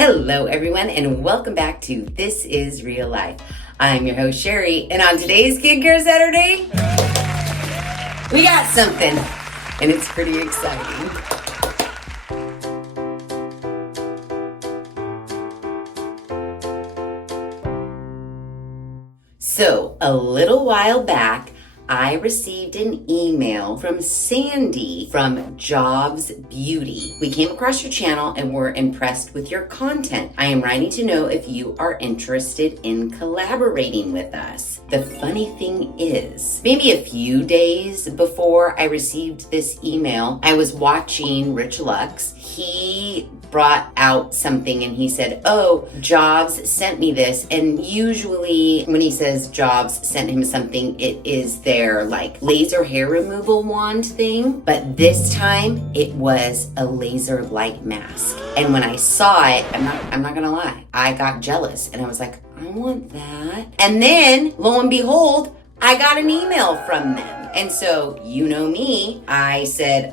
Hello everyone and welcome back to This Is Real Life. I'm your host Sheri, and on today's Skincare Saturday, we got something and it's pretty exciting. So a little while back, I received an email from Sandy from JOVS Beauty. We came across your channel and were impressed with your content. I am writing to know if you are interested in collaborating with us. The funny thing is, maybe a few days before I received this email, I was watching Rich Lux. He brought out something and he said, oh, JOVS sent me this. And usually when he says JOVS sent him something, it is their like laser hair removal wand thing. But this time it was a laser light mask. And when I saw it, I'm not gonna lie, I got jealous and I was like, I want that. And then lo and behold, I got an email from them. And so, you know me, I said,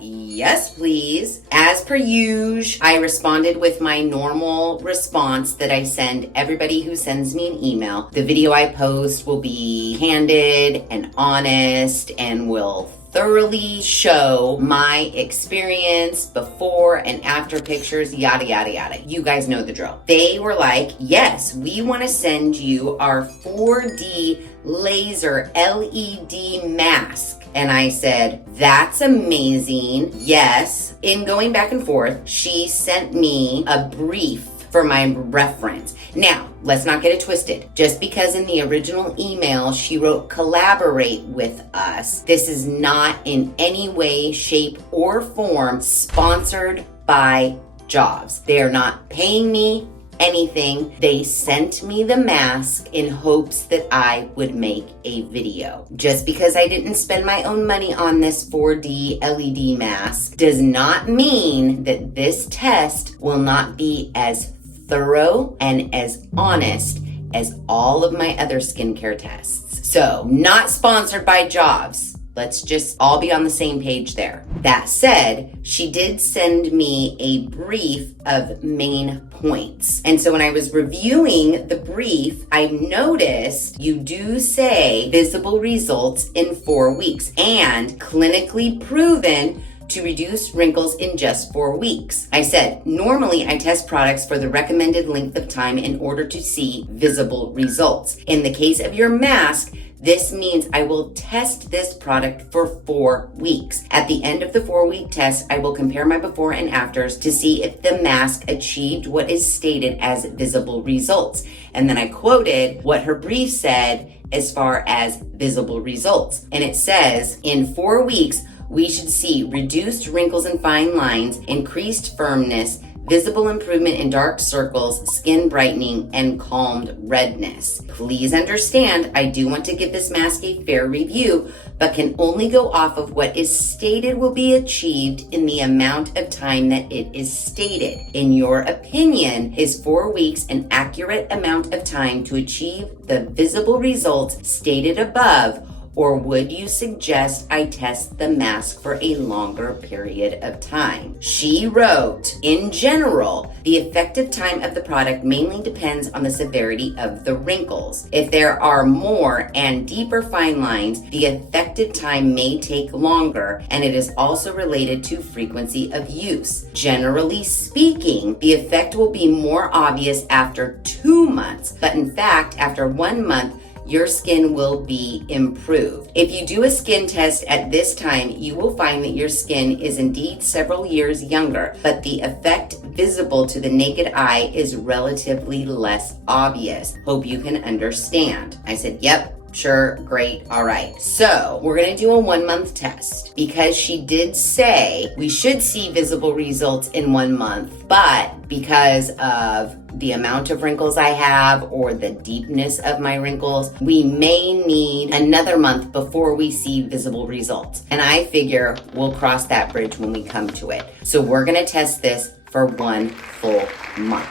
yes, please. As per usual, I responded with my normal response that I send everybody who sends me an email. The video I post will be candid and honest and will thoroughly show my experience before and after pictures, yada, yada, yada. You guys know the drill. They were like, yes, we want to send you our 4D laser LED mask. And I said, that's amazing. Yes. In going back and forth, she sent me a brief for my reference. Now, let's not get it twisted. Just because in the original email she wrote collaborate with us, this is not in any way, shape, or form sponsored by JOVS. They are not paying me anything. They sent me the mask in hopes that I would make a video. Just because I didn't spend my own money on this 4D LED mask does not mean that this test will not be as thorough and as honest as all of my other skincare tests. So, not sponsored by JOVS. Let's just all be on the same page there. That said, she did send me a brief of main points. And so when I was reviewing the brief, I noticed you do say visible results in 4 weeks and clinically proven to reduce wrinkles in just 4 weeks. I said, normally I test products for the recommended length of time in order to see visible results. In the case of your mask, this means I will test this product for 4 weeks. At the end of the 4-week test, I will compare my before and afters to see if the mask achieved what is stated as visible results. And then I quoted what her brief said as far as visible results. And it says, in 4 weeks, we should see reduced wrinkles and fine lines, increased firmness, visible improvement in dark circles, skin brightening, and calmed redness. Please understand, I do want to give this mask a fair review, but can only go off of what is stated will be achieved in the amount of time that it is stated. In your opinion, is 4 weeks an accurate amount of time to achieve the visible results stated above? Or would you suggest I test the mask for a longer period of time? She wrote, in general, the effective time of the product mainly depends on the severity of the wrinkles. If there are more and deeper fine lines, the effective time may take longer, and it is also related to frequency of use. Generally speaking, the effect will be more obvious after 2 months, but in fact, after 1 month, your skin will be improved. If you do a skin test at this time, you will find that your skin is indeed several years younger, but the effect visible to the naked eye is relatively less obvious. Hope you can understand. I said, yep. Sure, great, all right. So we're gonna do a 1 month test because she did say we should see visible results in 1 month, but because of the amount of wrinkles I have or the deepness of my wrinkles, we may need another month before we see visible results. And I figure we'll cross that bridge when we come to it. So we're gonna test this for 1 full month.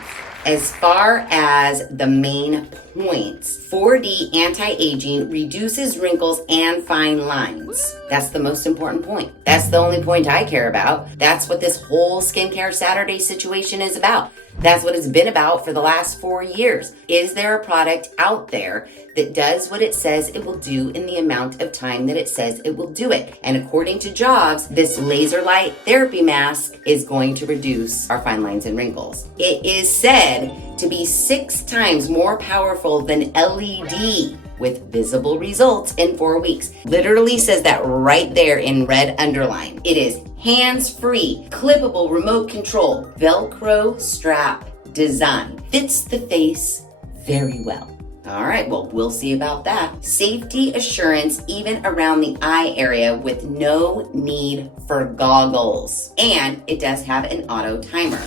As far as the main points, 4D anti-aging reduces wrinkles and fine lines. That's the most important point. That's the only point I care about. That's what this whole Skincare Saturday situation is about. That's what it's been about for the last 4 years. Is there a product out there that does what it says it will do in the amount of time that it says it will do it? And according to JOVS, this laser light therapy mask is going to reduce our fine lines and wrinkles. It is said to be 6 times more powerful than LED with visible results in 4 weeks. Literally says that right there in red underline. It is hands-free, clippable remote control, Velcro strap design. Fits the face very well. All right, well, we'll see about that. Safety assurance even around the eye area with no need for goggles. And it does have an auto timer.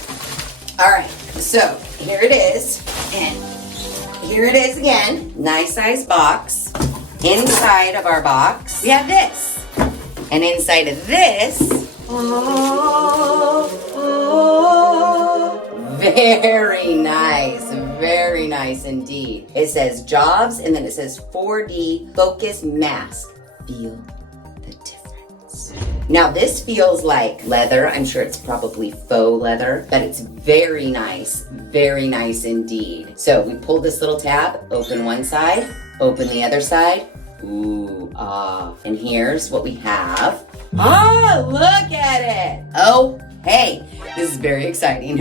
All right, so here it is. And here it is again. Nice size box. Inside of our box, we have this. And inside of this, very nice indeed. It says JOVS and then it says 4D Focus Mask. Feel the difference. Now this feels like leather. I'm sure it's probably faux leather, but it's very nice indeed. So we pull this little tab, open one side, open the other side. Ooh, and here's what we have. Look at it. Oh, hey, this is very exciting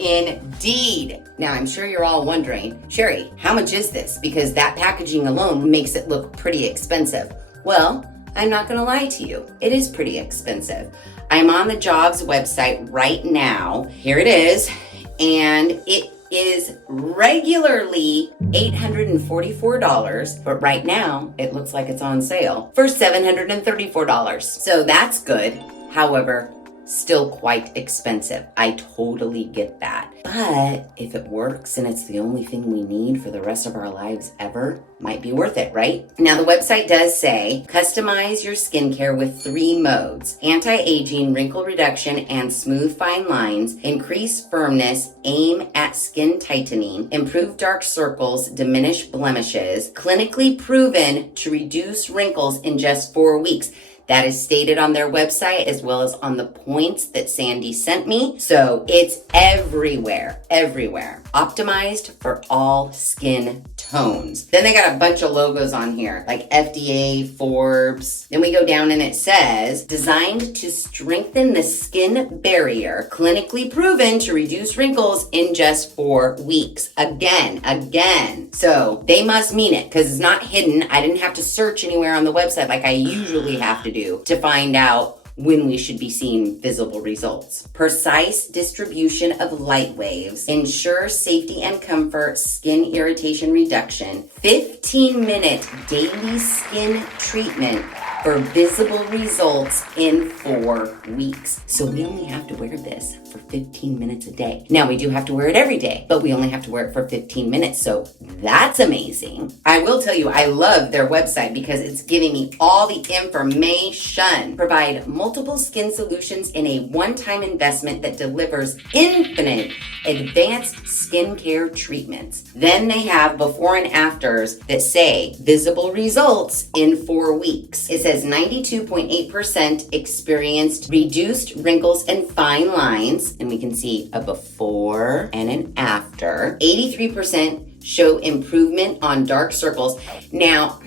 indeed. Now, I'm sure you're all wondering, Sheri, how much is this? Because that packaging alone makes it look pretty expensive. Well, I'm not gonna lie to you. It is pretty expensive. I'm on the JOVS website right now. Here it is, and it is regularly $844, but right now it looks like it's on sale for $734. So that's good. However, still quite expensive. I totally get that. But if it works and it's the only thing we need for the rest of our lives ever, might be worth it, right? Now the website does say, customize your skincare with 3 modes: anti-aging, wrinkle reduction, and smooth fine lines, increase firmness, aim at skin tightening, improve dark circles, diminish blemishes, clinically proven to reduce wrinkles in just 4 weeks. That is stated on their website as well as on the points that Sandy sent me. So it's everywhere. Optimized for all skin tones. Then they got a bunch of logos on here, like FDA, Forbes. Then we go down and it says, designed to strengthen the skin barrier, clinically proven to reduce wrinkles in just 4 weeks. Again. So they must mean it because it's not hidden. I didn't have to search anywhere on the website like I usually have to do to find out when we should be seeing visible results. Precise distribution of light waves, ensure safety and comfort, skin irritation reduction, 15-minute daily skin treatment for visible results in 4 weeks. So we only have to wear this for 15 minutes a day. Now we do have to wear it every day, but we only have to wear it for 15 minutes. So that's amazing. I will tell you, I love their website because it's giving me all the information. Provide multiple skin solutions in a one-time investment that delivers infinite advanced skincare treatments. Then they have before and afters that say visible results in 4 weeks. It says 92.8% experienced reduced wrinkles and fine lines, and we can see a before and an after. 83% show improvement on dark circles. Now,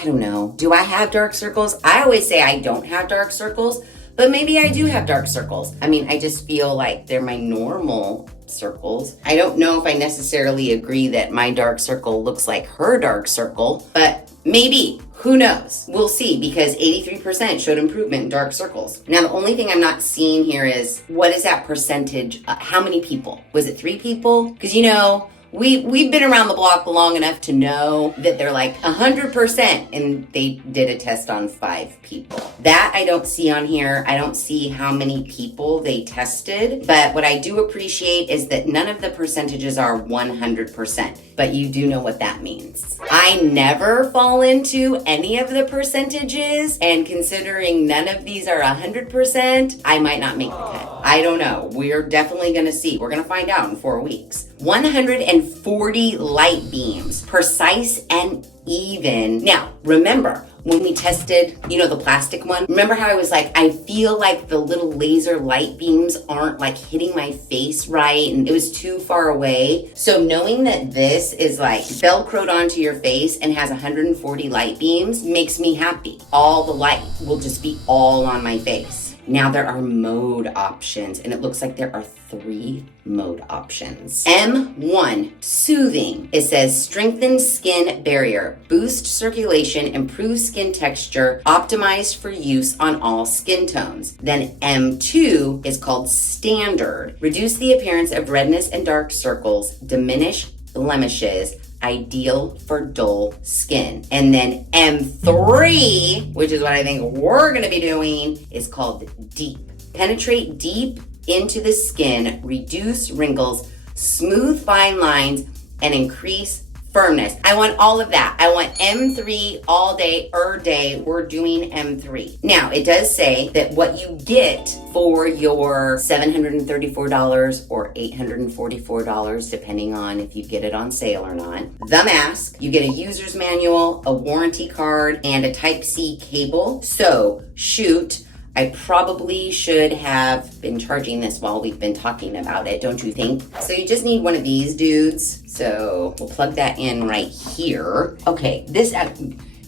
I don't know, do I have dark circles? I always say I don't have dark circles, but maybe I do have dark circles. I mean, I just feel like they're my normal circles. I don't know if I necessarily agree that my dark circle looks like her dark circle, but maybe. Who knows? We'll see, because 83% showed improvement in dark circles. Now, the only thing I'm not seeing here is, what is that percentage? How many people? Was it 3 people? Because, you know, we've been around the block long enough to know that they're like 100%, and they did a test on 5 people. That I don't see on here. I don't see how many people they tested, but what I do appreciate is that none of the percentages are 100%, but you do know what that means. I never fall into any of the percentages, and considering none of these are 100%, I might not make the cut. I don't know. We're definitely gonna see. We're gonna find out in 4 weeks. 140 light beams, precise and even. Now, remember, when we tested, you know, the plastic one. Remember how I was like, I feel like the little laser light beams aren't like hitting my face right, and it was too far away. So knowing that this is like velcroed onto your face and has 140 light beams makes me happy. All the light will just be all on my face. Now there are mode options, and it looks like there are 3 mode options. M1, soothing. It says strengthen skin barrier, boost circulation, improve skin texture, optimized for use on all skin tones. Then M2 is called standard, reduce the appearance of redness and dark circles, diminish blemishes, ideal for dull skin. And then M3, which is what I think we're gonna be doing, is called deep. Penetrate deep into the skin, reduce wrinkles, smooth fine lines, and increase firmness. I want all of that. I want M3 all day, day. We're doing M3. Now, it does say that what you get for your $734 or $844, depending on if you get it on sale or not. The mask, you get a user's manual, a warranty card, and a Type-C cable. So, shoot, I probably should have been charging this while we've been talking about it, don't you think? So you just need one of these dudes. So we'll plug that in right here. Okay, this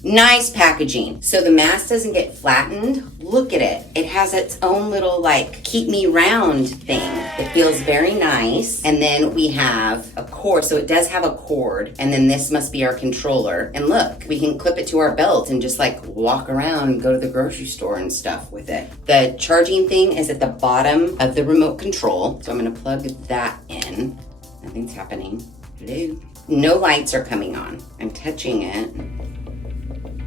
nice packaging. So the mask doesn't get flattened. Look at it. It has its own little like keep me round thing. It feels very nice. And then we have a cord. So it does have a cord. And then this must be our controller. And look, we can clip it to our belt and just like walk around and go to the grocery store and stuff with it. The charging thing is at the bottom of the remote control. So I'm gonna plug that in. Nothing's happening. Hello. No lights are coming on. I'm touching it.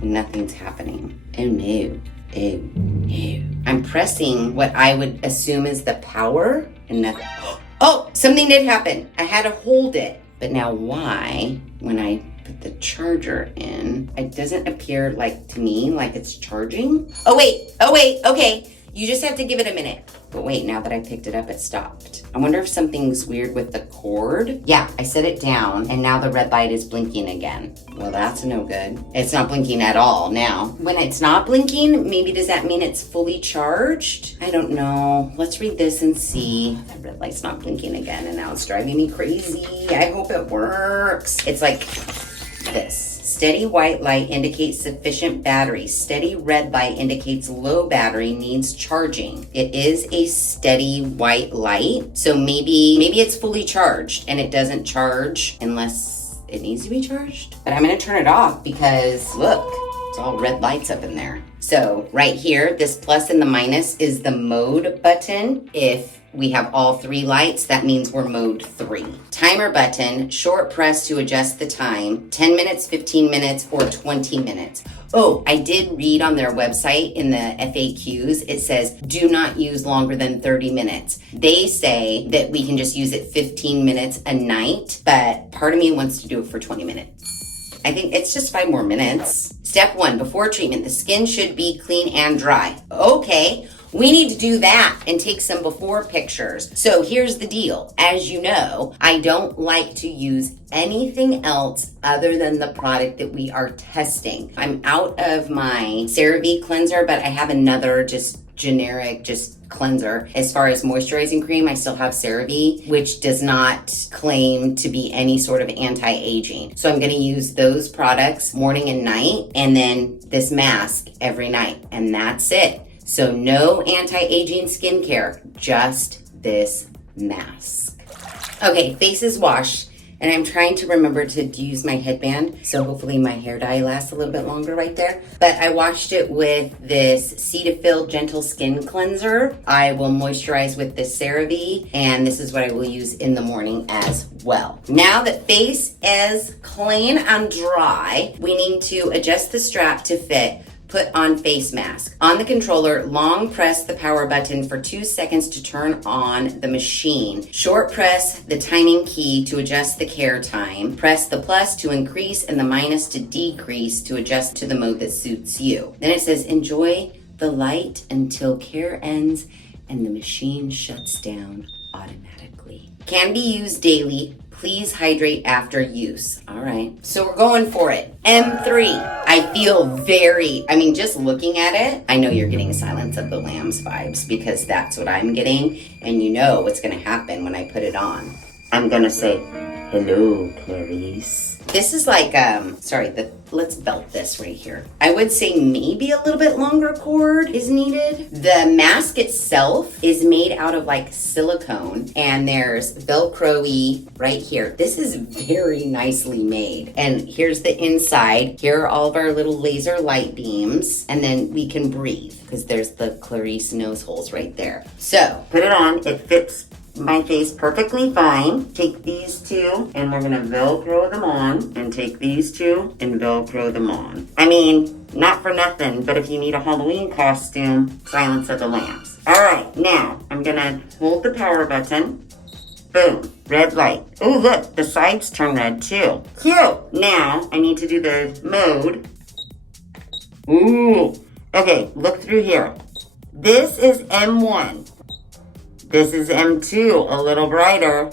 Nothing's happening. Oh no. Oh no. I'm pressing what I would assume is the power and nothing. Oh, something did happen. I had to hold it. But now why, when I put the charger in, it doesn't appear like to me like it's charging? Oh wait, okay. You just have to give it a minute. But wait, now that I picked it up, it stopped. I wonder if something's weird with the cord. Yeah, I set it down and now the red light is blinking again. Well, that's no good. It's not blinking at all now. When it's not blinking, maybe does that mean it's fully charged? I don't know. Let's read this and see. The red light's not blinking again and now it's driving me crazy. I hope it works. It's like this. Steady white light indicates sufficient battery. Steady red light indicates low battery, needs charging. It is a steady white light. So maybe it's fully charged and it doesn't charge unless it needs to be charged. But I'm gonna turn it off because look, it's all red lights up in there. So right here, this plus and the minus is the mode button. If we have all 3 lights, that means we're mode 3. Timer button, short press to adjust the time, 10 minutes, 15 minutes, or 20 minutes. Oh, I did read on their website in the FAQs, it says, do not use longer than 30 minutes. They say that we can just use it 15 minutes a night, but part of me wants to do it for 20 minutes. I think it's just 5 more minutes. Step 1, before treatment, the skin should be clean and dry. Okay. We need to do that and take some before pictures. So here's the deal. As you know, I don't like to use anything else other than the product that we are testing. I'm out of my CeraVe cleanser, but I have another just generic, just cleanser. As far as moisturizing cream, I still have CeraVe, which does not claim to be any sort of anti-aging. So I'm gonna use those products morning and night, and then this mask every night, and that's it. So no anti-aging skincare, just this mask. Okay, face is washed, and I'm trying to remember to use my headband, so hopefully my hair dye lasts a little bit longer right there. But I washed it with this Cetaphil Gentle Skin Cleanser. I will moisturize with this CeraVe, and this is what I will use in the morning as well. Now that face is clean and dry, we need to adjust the strap to fit. Put on face mask. On the controller, long press the power button for 2 seconds to turn on the machine. Short press the timing key to adjust the care time. Press the plus to increase and the minus to decrease to adjust to the mode that suits you. Then it says enjoy the light until care ends and the machine shuts down automatically. Can be used daily. Please hydrate after use. All right, so we're going for it. M3. I feel just looking at it, I know you're getting Silence of the Lambs vibes because that's what I'm getting. And you know what's gonna happen when I put it on. I'm gonna say, hello, Clarice. This is like, let's belt this right here. I would say maybe a little bit longer cord is needed. The mask itself is made out of like silicone, and there's Velcro-y right here. This is very nicely made. And here's the inside. Here are all of our little laser light beams, and then we can breathe because there's the Clarice nose holes right there. So put it on, it fits my face perfectly fine. Take these two and we're gonna Velcro them on, and take these two and Velcro them on. I mean, not for nothing, but if you need a Halloween costume, Silence of the Lambs. All right, now I'm gonna hold the power button. Boom, red light. Oh, look, the sides turn red too. Cute. Now I need to do the mode. Ooh, okay, look through here. This is M1. This is M2, a little brighter.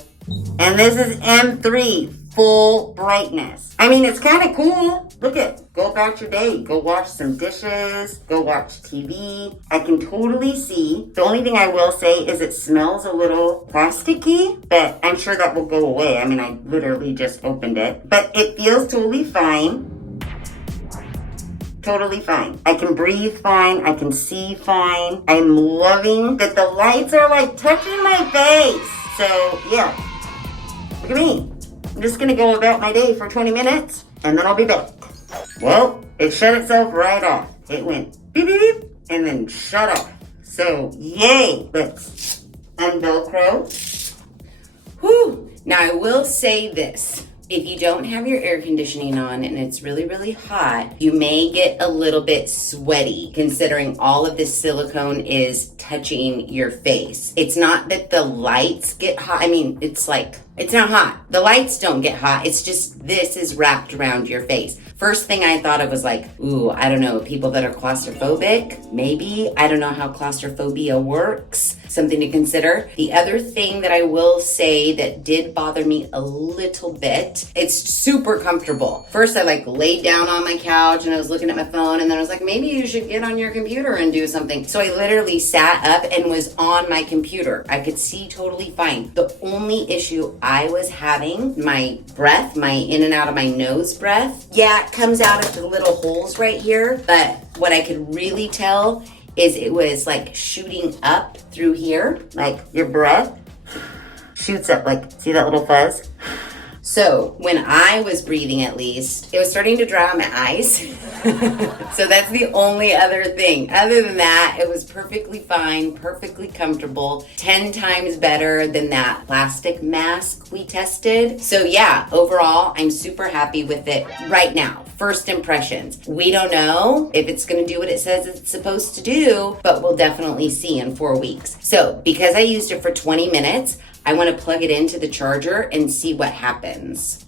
And this is M3, full brightness. I mean, it's kind of cool. Look at, go about your day. Go wash some dishes. Go watch TV. I can totally see. The only thing I will say is it smells a little plasticky, but I'm sure that will go away. I mean, I literally just opened it. But it feels totally fine. Totally fine. I can breathe fine. I can see fine. I'm loving that the lights are like touching my face. So yeah, look at me. I'm just gonna go about my day for 20 minutes and then I'll be back. Well, it shut itself right off. It went beep beep beep and then shut off. So yay, let's unvelcro. Whew. Now I will say this. If you don't have your air conditioning on and it's really, really hot, you may get a little bit sweaty considering all of this silicone is touching your face. It's not that the lights get hot. I mean, it's not hot. The lights don't get hot. It's just this is wrapped around your face. First thing I thought of was like, ooh, I don't know, people that are claustrophobic, maybe. I don't know how claustrophobia works. Something to consider. The other thing that I will say that did bother me a little bit, it's super comfortable. First, I laid down on my couch and I was looking at my phone, and then I was like, maybe you should get on your computer and do something. So I literally sat up and was on my computer. I could see totally fine. The only issue I was having, my breath, my in and out of my nose breath, yeah, it comes out of the little holes right here, but what I could really tell is it was shooting up through here, your breath shoots up, see that little fuzz? So when I was breathing, at least, it was starting to dry on my eyes. So that's the only other thing. Other than that, it was perfectly fine, perfectly comfortable, 10 times better than that plastic mask we tested. So yeah, overall, I'm super happy with it right now. First impressions. We don't know if it's going to do what it says it's supposed to do, but we'll definitely see in 4 weeks. So because I used it for 20 minutes, I want to plug it into the charger and see what happens.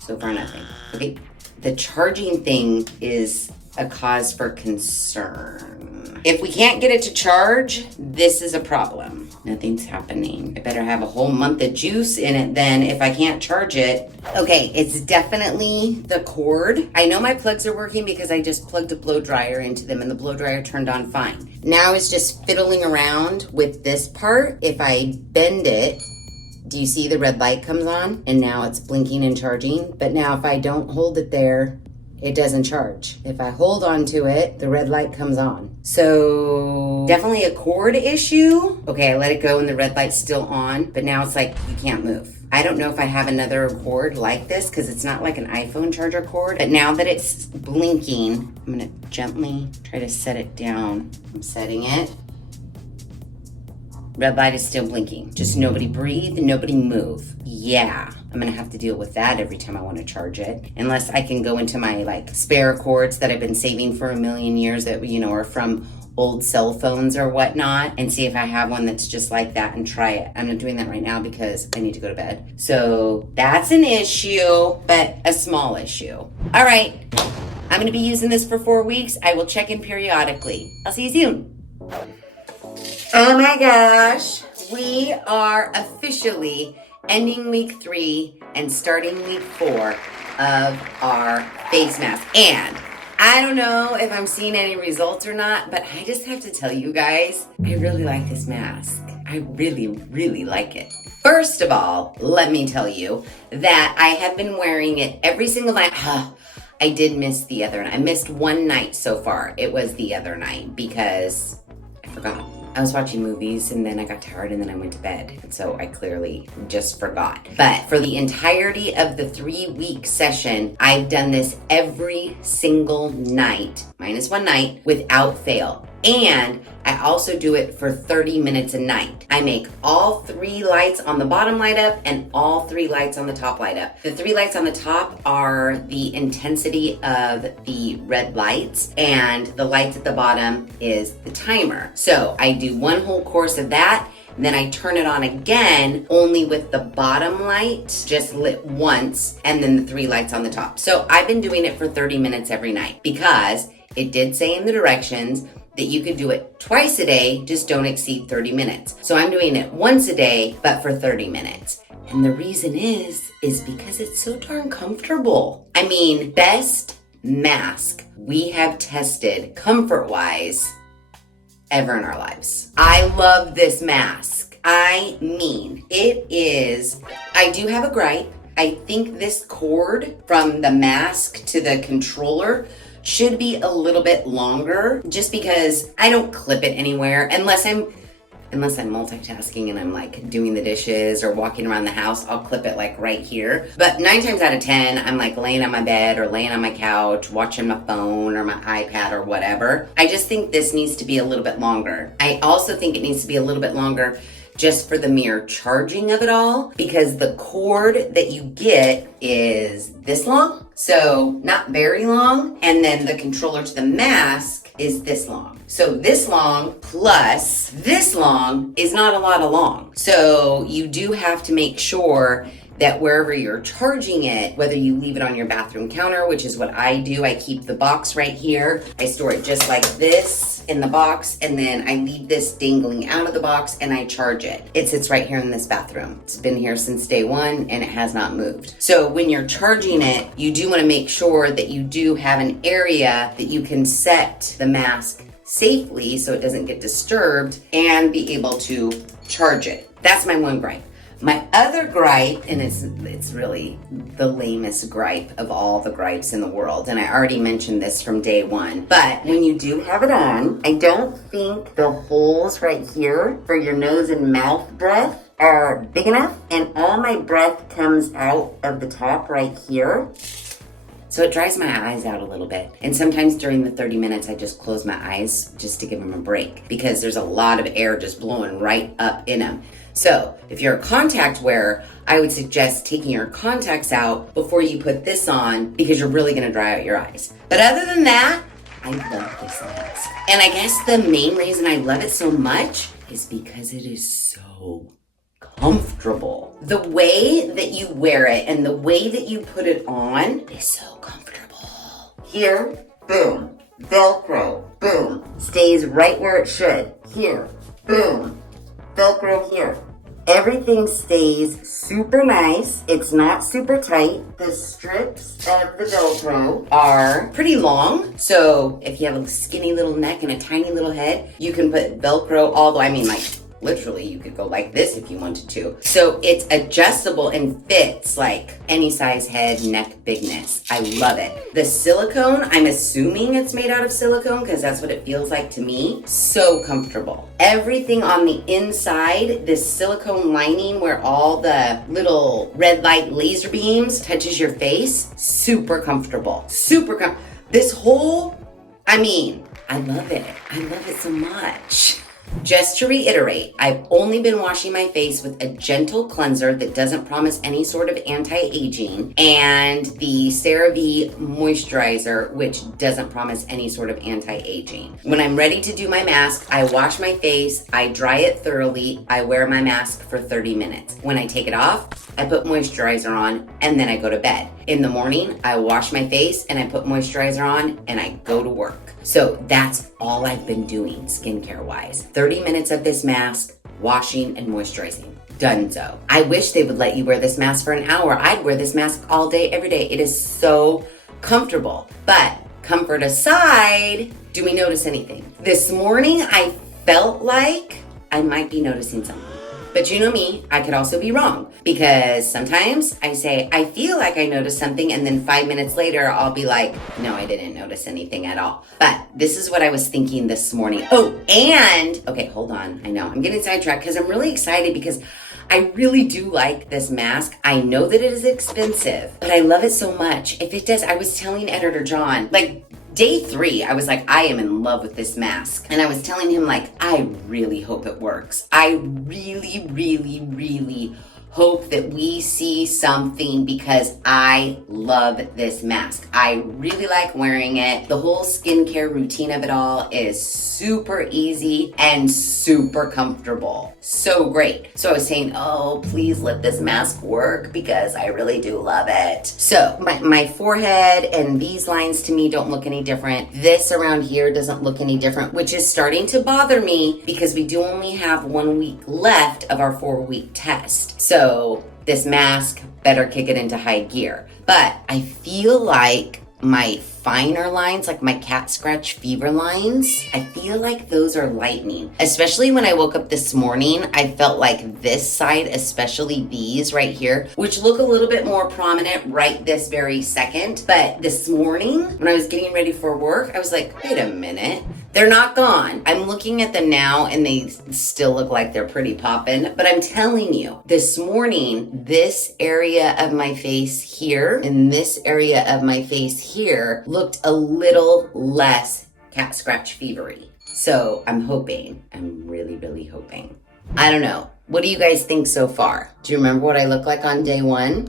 So far, nothing. Okay, the charging thing is a cause for concern. If we can't get it to charge, this is a problem. Nothing's happening. I better have a whole month of juice in it then if I can't charge it. Okay, it's definitely the cord. I know my plugs are working because I just plugged a blow dryer into them and the blow dryer turned on fine. Now it's just fiddling around with this part. If I bend it, do you see the red light comes on? And now it's blinking and charging. But now if I don't hold it there, it doesn't charge. If I hold on to it, the red light comes on. So definitely a cord issue. Okay, I let it go and the red light's still on, but now it's you can't move. I don't know if I have another cord like this because it's not like an iPhone charger cord, but now that it's blinking, I'm gonna gently try to set it down. I'm setting it. Red light is still blinking. Just nobody breathe, nobody move. Yeah, I'm gonna have to deal with that every time I wanna charge it. Unless I can go into my spare cords that I've been saving for a million years that, are from old cell phones or whatnot, and see if I have one that's just like that and try it. I'm not doing that right now because I need to go to bed. So that's an issue, but a small issue. All right, I'm gonna be using this for 4 weeks. I will check in periodically. I'll see you soon. Oh my gosh, we are officially ending week 3 and starting week 4 of our face mask. And I don't know if I'm seeing any results or not, but I just have to tell you guys, I really like this mask. I really, really like it. First of all, let me tell you that I have been wearing it every single night. I did miss the other night. I missed one night so far. It was the other night because I forgot. I was watching movies and then I got tired and then I went to bed. And so I clearly just forgot. But for the entirety of the 3-week session, I've done this every single night, minus one night, without fail. And I also do it for 30 minutes a night. I make all 3 lights on the bottom light up and all 3 lights on the top light up. The 3 lights on the top are the intensity of the red lights, and the lights at the bottom is the timer. So I do one whole course of that, and then I turn it on again, only with the bottom light just lit once, and then the 3 lights on the top. So I've been doing it for 30 minutes every night because it did say in the directions that you could do it twice a day, just don't exceed 30 minutes. So I'm doing it once a day, but for 30 minutes. And the reason is because it's so darn comfortable. I mean, best mask we have tested comfort-wise ever in our lives. I love this mask. I mean, it is, I do have a gripe. I think this cord from the mask to the controller should be a little bit longer, just because I don't clip it anywhere unless I'm multitasking and I'm like doing the dishes or walking around the house. I'll clip it like right here. But 9 times out of 10, I'm like laying on my bed or laying on my couch, watching my phone or my iPad or whatever. I just think this needs to be a little bit longer. I also think it needs to be a little bit longer just for the mere charging of it all, because the cord that you get is this long, so not very long, and then the controller to the mask is this long. So this long plus this long is not a lot of long. So you do have to make sure that wherever you're charging it, whether you leave it on your bathroom counter, which is what I do, I keep the box right here. I store it just like this in the box, and then I leave this dangling out of the box and I charge it. It sits right here in this bathroom. It's been here since day 1 and it has not moved. So when you're charging it, you do wanna make sure that you do have an area that you can set the mask safely so it doesn't get disturbed and be able to charge it. That's my one gripe. My other gripe, and it's really the lamest gripe of all the gripes in the world, and I already mentioned this from day 1, but when you do have it on, I don't think the holes right here for your nose and mouth breath are big enough, and all my breath comes out of the top right here. So it dries my eyes out a little bit. And sometimes during the 30 minutes, I just close my eyes just to give them a break because there's a lot of air just blowing right up in them. So if you're a contact wearer, I would suggest taking your contacts out before you put this on because you're really gonna dry out your eyes. But other than that, I love this mask. And I guess the main reason I love it so much is because it is so comfortable. The way that you wear it and the way that you put it on is so comfortable. Here, boom, Velcro, boom, stays right where it should. Here, boom, Velcro here. Everything stays super nice. It's not super tight. The strips of the Velcro are pretty long. So if you have a skinny little neck and a tiny little head, you can put Velcro all the way. I mean, like, literally, you could go like this if you wanted to. So it's adjustable and fits like any size head, neck bigness. I love it. The silicone, I'm assuming it's made out of silicone because that's what it feels like to me. So comfortable. Everything on the inside, this silicone lining where all the little red light laser beams touches your face, super comfortable. This whole, I love it. I love it so much. Just to reiterate, I've only been washing my face with a gentle cleanser that doesn't promise any sort of anti-aging, and the CeraVe moisturizer, which doesn't promise any sort of anti-aging. When I'm ready to do my mask, I wash my face, I dry it thoroughly, I wear my mask for 30 minutes. When I take it off, I put moisturizer on, and then I go to bed. In the morning, I wash my face and I put moisturizer on and I go to work. So that's all I've been doing skincare wise. 30 minutes of this mask, washing and moisturizing. Dunzo. I wish they would let you wear this mask for an hour. I'd wear this mask all day, every day. It is so comfortable. But comfort aside, do we notice anything? This morning, I felt like I might be noticing something. But you know me, I could also be wrong, because sometimes I say, I feel like I noticed something, and then 5 minutes later, I'll be like, no, I didn't notice anything at all. But this is what I was thinking this morning. Oh, and, okay, hold on. I know, I'm getting sidetracked because I'm really excited because I really do like this mask. I know that it is expensive, but I love it so much. If it does, I was telling Editor John, like, Day 3, I was like, I am in love with this mask. And I was telling him, like, I really hope it works. I really, really, really hope that we see something because I love this mask. I really like wearing it. The whole skincare routine of it all is super easy and super comfortable. So great. So I was saying, oh, please let this mask work because I really do love it. So my forehead and these lines to me don't look any different. This around here doesn't look any different, which is starting to bother me because we do only have 1 week left of our 4-week test. So this mask better kick it into high gear. But I feel like my finer lines, like my cat scratch fever lines, I feel like those are lightening. Especially when I woke up this morning, I felt like this side, especially these right here, which look a little bit more prominent right this very second. But this morning, when I was getting ready for work, I was like, wait a minute. They're not gone. I'm looking at them now and they still look like they're pretty poppin'. But I'm telling you, this morning, this area of my face here and this area of my face here looked a little less cat scratch fevery. So I'm really, really hoping. I don't know. What do you guys think so far? Do you remember what I look like on day 1?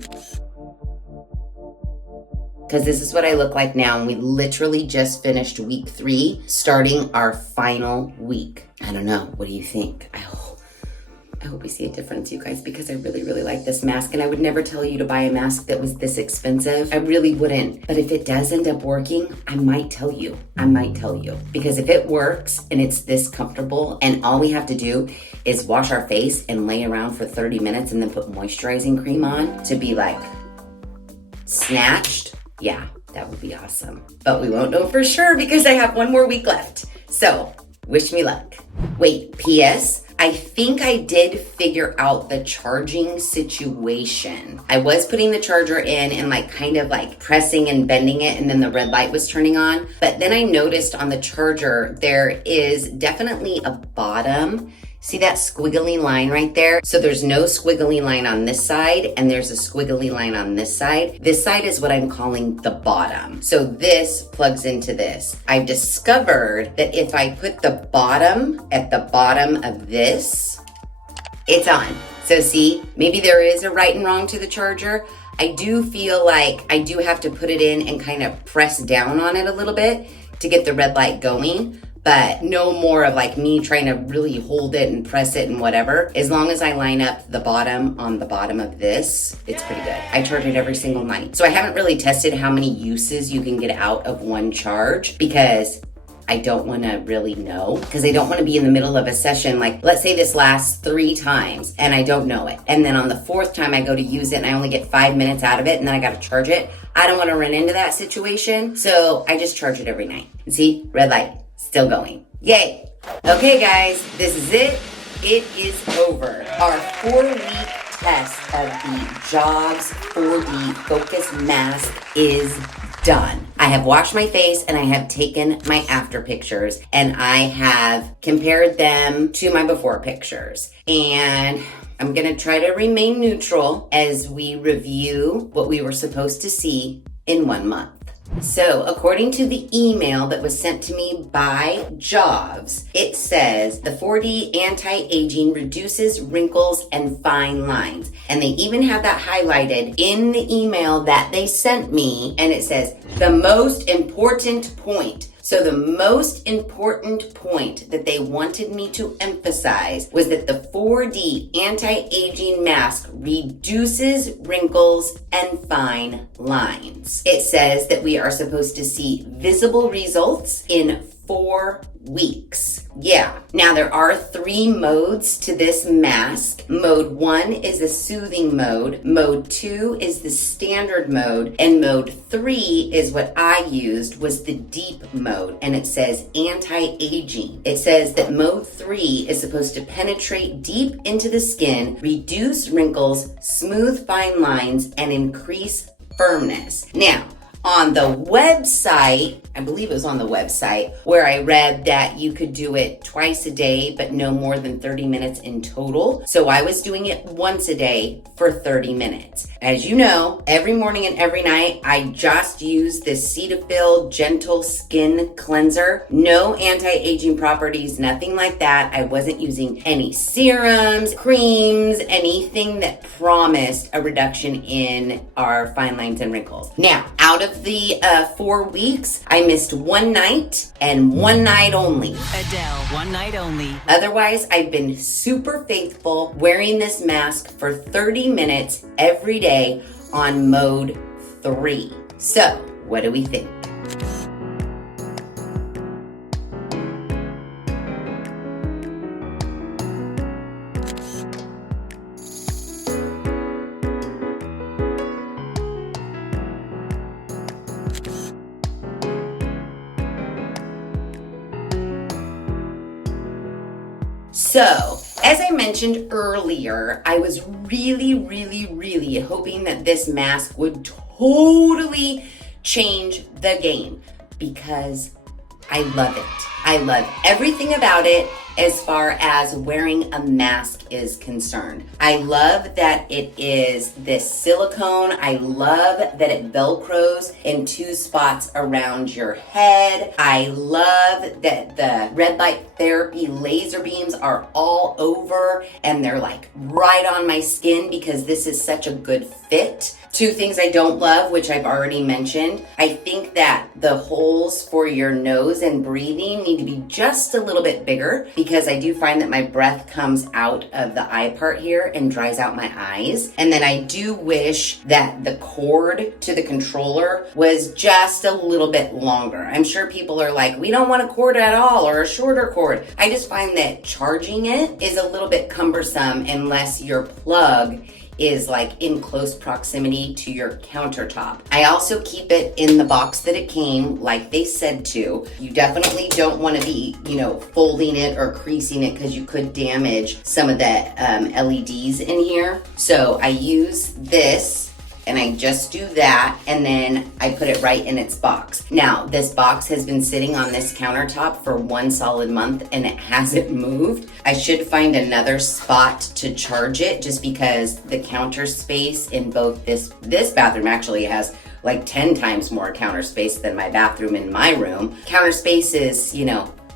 Because this is what I look like now, and we literally just finished week 3, starting our final week. I don't know. What do you think? I hope we see a difference, you guys, because I really, really like this mask, and I would never tell you to buy a mask that was this expensive. I really wouldn't. But if it does end up working, I might tell you. Because if it works and it's this comfortable, and all we have to do is wash our face and lay around for 30 minutes and then put moisturizing cream on to be like snatched, yeah, that would be awesome. But we won't know for sure because I have 1 more week left. So wish me luck. Wait, P.S. I think I did figure out the charging situation. I was putting the charger in and like kind of like pressing and bending it, and then the red light was turning on. But then I noticed on the charger, there is definitely a bottom. See that squiggly line right there? So there's no squiggly line on this side, and there's a squiggly line on this side. This side is what I'm calling the bottom. So this plugs into this. I've discovered that if I put the bottom at the bottom of this, it's on. So see, maybe there is a right and wrong to the charger. I do feel like I do have to put it in and kind of press down on it a little bit to get the red light going. But no more of like me trying to really hold it and press it and whatever. As long as I line up the bottom on the bottom of this, it's pretty good. I charge it every single night. So I haven't really tested how many uses you can get out of one charge because I don't want to really know, because I don't want to be in the middle of a session. Like, let's say this lasts 3 times and I don't know it. And then on the 4th time I go to use it and I only get 5 minutes out of it and then I got to charge it. I don't want to run into that situation. So I just charge it every night. And see, red light. Still going. Yay. Okay, guys, this is it. It is over. Our 4-week test of the JOVS 4D Focus Mask is done. I have washed my face and I have taken my after pictures and I have compared them to my before pictures. And I'm going to try to remain neutral as we review what we were supposed to see in 1 month. So according to the email that was sent to me by JOVS, it says the 4D anti-aging reduces wrinkles and fine lines. And they even have that highlighted in the email that they sent me. And it says the most important point. So the most important point that they wanted me to emphasize was that the 4D anti-aging mask reduces wrinkles and fine lines. It says that we are supposed to see visible results in 4 weeks. Yeah. Now there are 3 modes to this mask. Mode 1 is a soothing mode. Mode 2 is the standard mode. And mode 3 is what I used, was the deep mode. And it says anti-aging. It says that mode 3 is supposed to penetrate deep into the skin, reduce wrinkles, smooth fine lines, and increase firmness. Now, on the website, I believe it was on the website, where I read that you could do it twice a day, but no more than 30 minutes in total. So I was doing it once a day for 30 minutes. As you know, every morning and every night, I just use this Cetaphil Gentle Skin Cleanser. No anti-aging properties, nothing like that. I wasn't using any serums, creams, anything that promised a reduction in our fine lines and wrinkles. Now, out of the 4 weeks, I missed 1 night and 1 night only. Adele, 1 night only. Otherwise, I've been super faithful wearing this mask for 30 minutes every day on mode 3. So, what do we think? So, as I mentioned earlier, I was really hoping that this mask would totally change the game because I love it. I love everything about it as far as wearing a mask is concerned. I love that it is this silicone. I love that it Velcros in 2 spots around your head. I love that the red light therapy laser beams are all over and they're like right on my skin because this is such a good fit. 2 things I don't love, which I've already mentioned. I think that the holes for your nose and breathing need to be just a little bit bigger because I do find that my breath comes out of the eye part here and dries out my eyes. And then I do wish that the cord to the controller was just a little bit longer. I'm sure people are like, we don't want a cord at all or a shorter cord. I just find that charging it is a little bit cumbersome unless your plug is like in close proximity to your countertop. I also keep it in the box that it came, like they said to. You definitely don't want to be, folding it or creasing it because you could damage some of the LEDs in here. So I use this and I just do that and then I put it right in its box. Now, this box has been sitting on this countertop for 1 solid month and it hasn't moved. I should find another spot to charge it just because the counter space in both this bathroom actually has like 10 times more counter space than my bathroom in my room. Counter space is,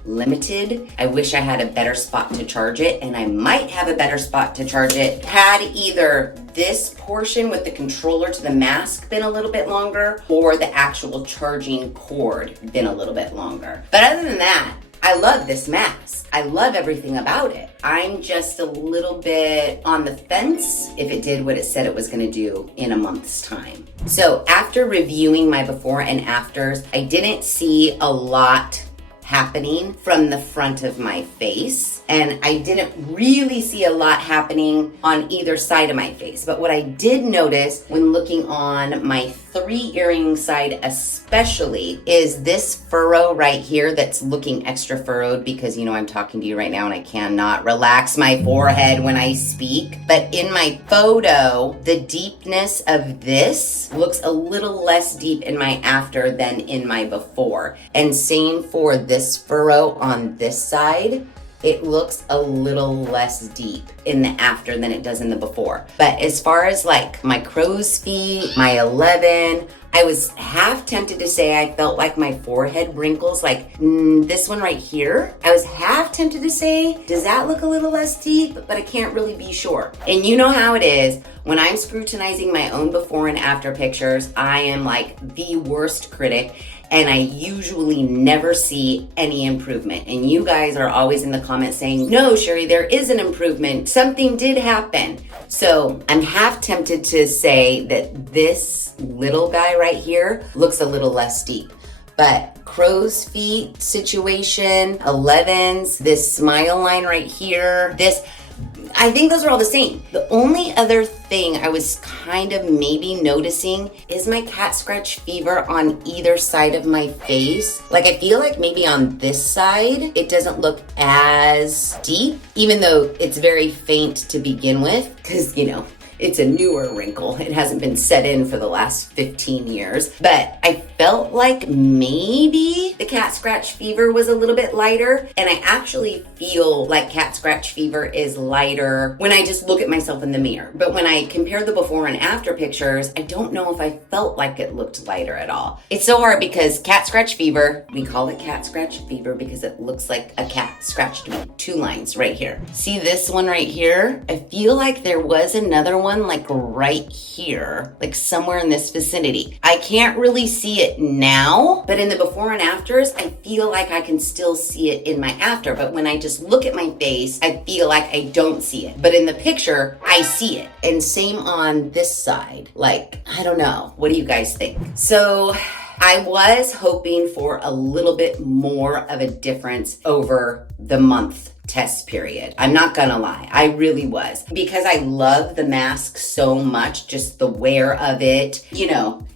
limited. I wish I had a better spot to charge it, and I might have a better spot to charge it had either this portion with the controller to the mask been a little bit longer or the actual charging cord been a little bit longer. But other than that, I love this mask. I love everything about it. I'm just a little bit on the fence if it did what it said it was gonna do in a month's time. So after reviewing my before and afters, I didn't see a lot happening from the front of my face, and I didn't really see a lot happening on either side of my face. But what I did notice when looking on my 3 earring side especially is this furrow right here that's looking extra furrowed because I'm talking to you right now and I cannot relax my forehead when I speak. But in my photo, the deepness of this looks a little less deep in my after than in my before. And same for this furrow on this side. It looks a little less deep in the after than it does in the before. But as far as like my crow's feet, my 11, I was half tempted to say I felt like my forehead wrinkles, like this one right here. I was half tempted to say, does that look a little less deep? But I can't really be sure. And you know how it is. When I'm scrutinizing my own before and after pictures, I am like the worst critic. And I usually never see any improvement. And you guys are always in the comments saying, no, Sheri, there is an improvement. Something did happen. So I'm half tempted to say that this little guy right here looks a little less deep. But crow's feet situation, 11s, this smile line right here, I think those are all the same. The only other thing I was kind of maybe noticing is my cat scratch fever on either side of my face. Like I feel like maybe on this side, it doesn't look as deep, even though it's very faint to begin with, because it's a newer wrinkle. It hasn't been set in for the last 15 years. But I felt like maybe the cat scratch fever was a little bit lighter. And I actually feel like cat scratch fever is lighter when I just look at myself in the mirror. But when I compare the before and after pictures, I don't know if I felt like it looked lighter at all. It's so hard because cat scratch fever, we call it cat scratch fever because it looks like a cat scratched me. 2 lines right here. See this one right here? I feel like there was another one like right here, like somewhere in this vicinity. I can't really see it now, but in the before and afters, I feel like I can still see it in my after. But when I just look at my face, I feel like I don't see it. But in the picture, I see it. And same on this side. Like, I don't know. What do you guys think? So I was hoping for a little bit more of a difference over the month test period. I'm not gonna lie, I really was. Because I love the mask so much, just the wear of it.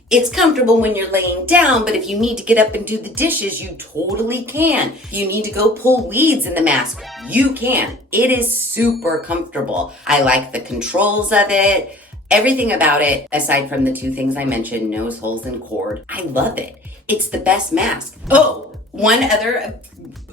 It's comfortable when you're laying down, but if you need to get up and do the dishes, you totally can. If you need to go pull weeds in the mask, you can. It is super comfortable. I like the controls of it. Everything about it, aside from the 2 things I mentioned, nose holes and cord, I love it. It's the best mask. Oh, one other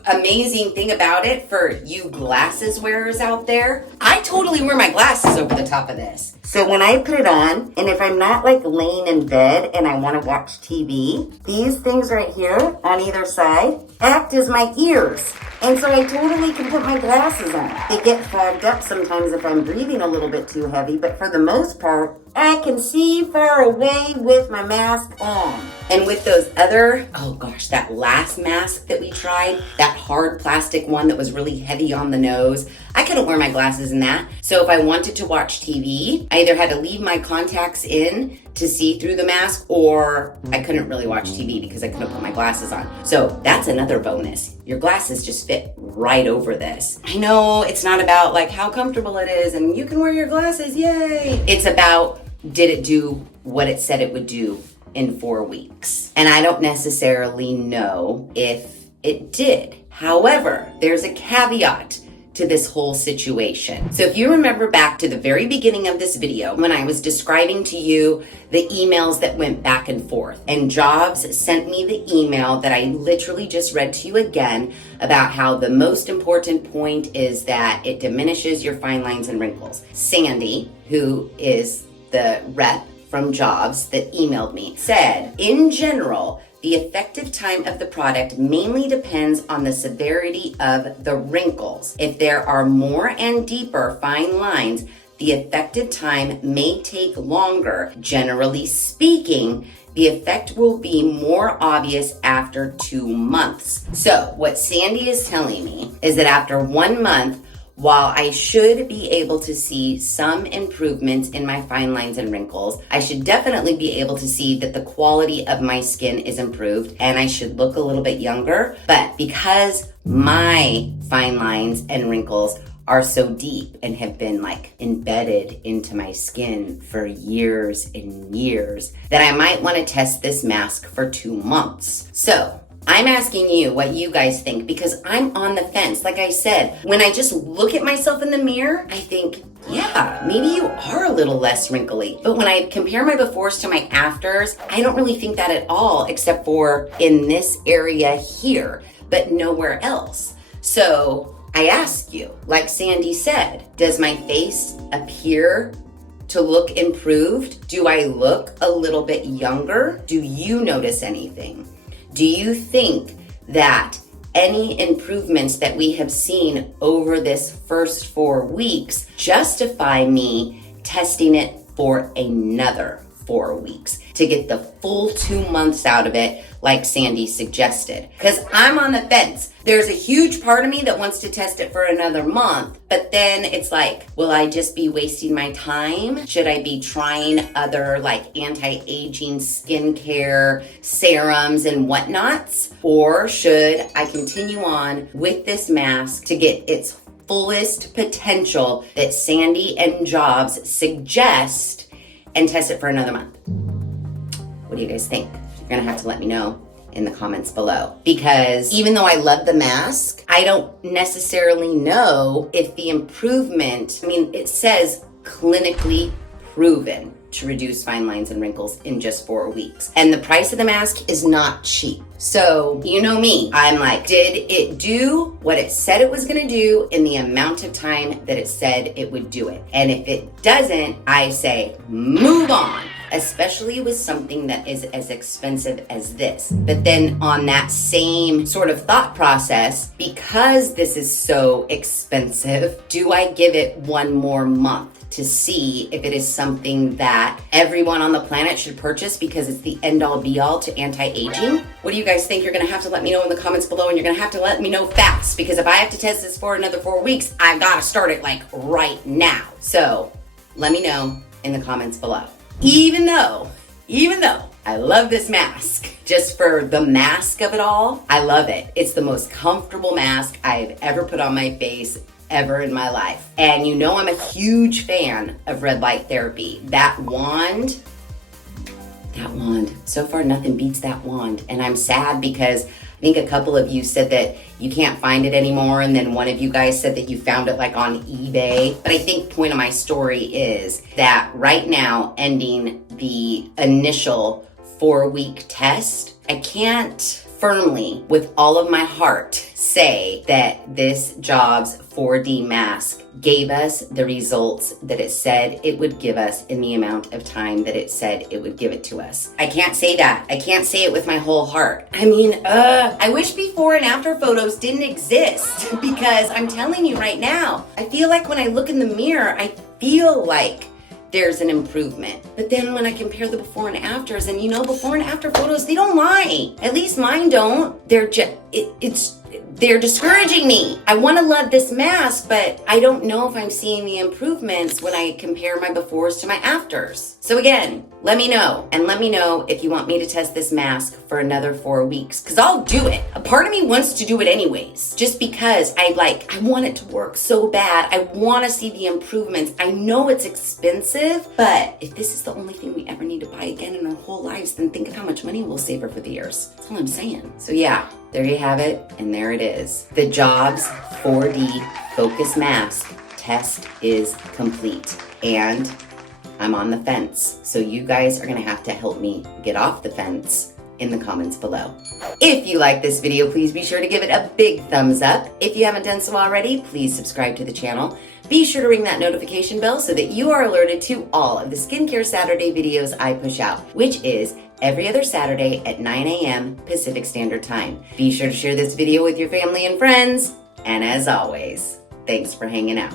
amazing thing about it for you glasses wearers out there, I totally wear my glasses over the top of this. So when I put it on, and if I'm not like laying in bed and I want to watch TV, these things right here on either side act as my ears. And so I totally can put my glasses on. They get fogged up sometimes if I'm breathing a little bit too heavy, but for the most part, I can see far away with my mask on. And with those other, that last mask that we tried, that hard plastic one that was really heavy on the nose, I couldn't wear my glasses in that. So if I wanted to watch TV, I either had to leave my contacts in to see through the mask, or I couldn't really watch TV because I couldn't put my glasses on. So that's another bonus. Your glasses just fit right over this. I know it's not about like how comfortable it is and you can wear your glasses, yay. It's about, did it do what it said it would do in 4 weeks? And I don't necessarily know if it did. However, there's a caveat to this whole situation. So if you remember back to the very beginning of this video, when I was describing to you the emails that went back and forth, and JOVS sent me the email that I literally just read to you again about how the most important point is that it diminishes your fine lines and wrinkles. Sandy, who is the rep from JOVS that emailed me, said, in general, the effective time of the product mainly depends on the severity of the wrinkles. If there are more and deeper fine lines, the effective time may take longer. Generally speaking, the effect will be more obvious after 2 months. So what Sandy is telling me is that after 1 month, while I should be able to see some improvements in my fine lines and wrinkles, I should definitely be able to see that the quality of my skin is improved and I should look a little bit younger. But because my fine lines and wrinkles are so deep and have been like embedded into my skin for years and years, that I might want to test this mask for 2 months. So I'm asking you what you guys think, because I'm on the fence. Like I said, when I just look at myself in the mirror, I think, yeah, maybe you are a little less wrinkly. But when I compare my befores to my afters, I don't really think that at all, except for in this area here, but nowhere else. So I ask you, like Sandy said, does my face appear to look improved? Do I look a little bit younger? Do you notice anything? Do you think that any improvements that we have seen over this first 4 weeks justify me testing it for another 4 weeks? to get the full 2 months out of it like Sandy suggested. Because I'm on the fence. There's a huge part of me that wants to test it for another month, but then it's like, will I just be wasting my time? Should I be trying other like anti-aging skincare serums and whatnots? Or should I continue on with this mask to get its fullest potential that Sandy and JOVS suggest and test it for another month? What do you guys think? You're gonna have to let me know in the comments below. Because even though I love the mask, I don't necessarily know if the improvement, I mean, it says clinically proven to reduce fine lines and wrinkles in just 4 weeks. And the price of the mask is not cheap. So, you know me, I'm like, did it do what it said it was gonna do in the amount of time that it said it would do it? And if it doesn't, I say, move on. Especially with something that is as expensive as this. But then on that same sort of thought process, because this is so expensive, do I give it 1 more month to see if it is something that everyone on the planet should purchase because it's the end all be all to anti-aging? What do you guys think? You're gonna have to let me know in the comments below, and you're gonna have to let me know fast, because if I have to test this for another 4 weeks, I've gotta start it like right now. So let me know in the comments below. Even though I love this mask, just for the mask of it all, I love it. It's the most comfortable mask I've ever put on my face ever in my life. And you know I'm a huge fan of red light therapy. That wand, so far nothing beats that wand. And I'm sad because I think a couple of you said that you can't find it anymore, and then one of you guys said that you found it like on eBay. But I think the point of my story is that right now, ending the initial 4-week test, I can't firmly, with all of my heart, say that this JOVS 4D mask gave us the results that it said it would give us in the amount of time that it said it would give it to us. I can't say that. I can't say it with my whole heart. I mean, I wish before and after photos didn't exist, because I'm telling you right now, I feel like when I look in the mirror, I feel like there's an improvement. But then when I compare the before and afters, and you know, before and after photos, they don't lie. At least mine don't. They're just, they're discouraging me. I want to love this mask, but I don't know if I'm seeing the improvements when I compare my befores to my afters. So again, let me know, and let me know if you want me to test this mask for another 4 weeks, because I'll do it. A part of me wants to do it anyways, just because I want it to work so bad. I want to see the improvements. I know it's expensive, but if this is the only thing we ever need to buy again in our whole lives, then think of how much money we'll save over the years. That's all I'm saying. So yeah, there you have it, and there it is. The JOVS 4D Focus Mask test is complete, and I'm on the fence. So you guys are gonna have to help me get off the fence in the comments below. If you like this video, please be sure to give it a big thumbs up. If you haven't done so already, please subscribe to the channel. Be sure to ring that notification bell so that you are alerted to all of the Skincare Saturday videos I push out, which is every other Saturday at 9 a.m. Pacific Standard Time. Be sure to share this video with your family and friends. And as always, thanks for hanging out.